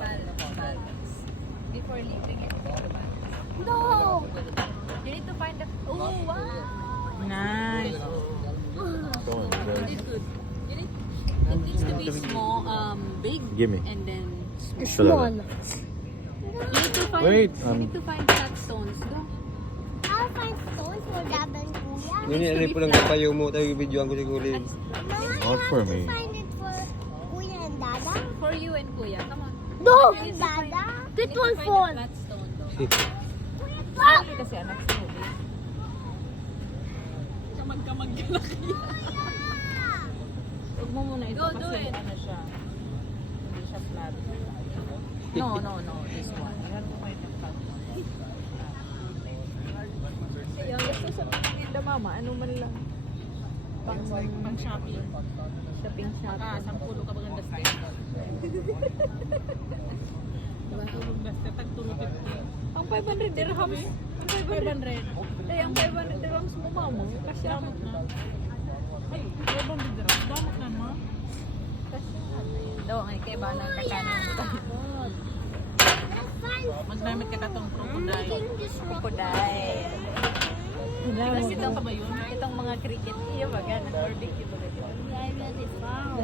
balance. Before leaving, you need to balance. No! You need to find the... Oh, wow! Nice. You did good. You need... It needs to be small, big, Gimme. and then small. Small. You need to find... Wait, You need to find flat stones. Go. I'll find stones for Dad and Kuya. Nini po lang kapayo mo tayo videoan ko si Kulin. No, I Not have for to me. find it for Kuya and Dada. For you and Kuya. Come on. No! You need to find- Dada! you That need to one find fall. the flat stone, though. Fuck! Kasi anak sa movie. Kamag-kamag ka na kaya. Huwag mo muna ito Go, do kasi it. ano siya. Hindi siya flat. No. This one. You have to find the flat one. Yung gusto sa tinda mama, ano man lang. Pang shopping. Shopping. Sampulo ka bagang daste. Ang 500 dirhams. Ang 500. Ay, ang 500 dirhams mo mama. Kasi damot na. Ay, 500 dirhams. Damot na ma. Daw, ang ikaiba ng kakanan mo. Magdamit ka katong crocodile. Crocodile. Kasi itong ka ba yun? Itong mga cricket. Iyo ba? Barbecue ba? I really found.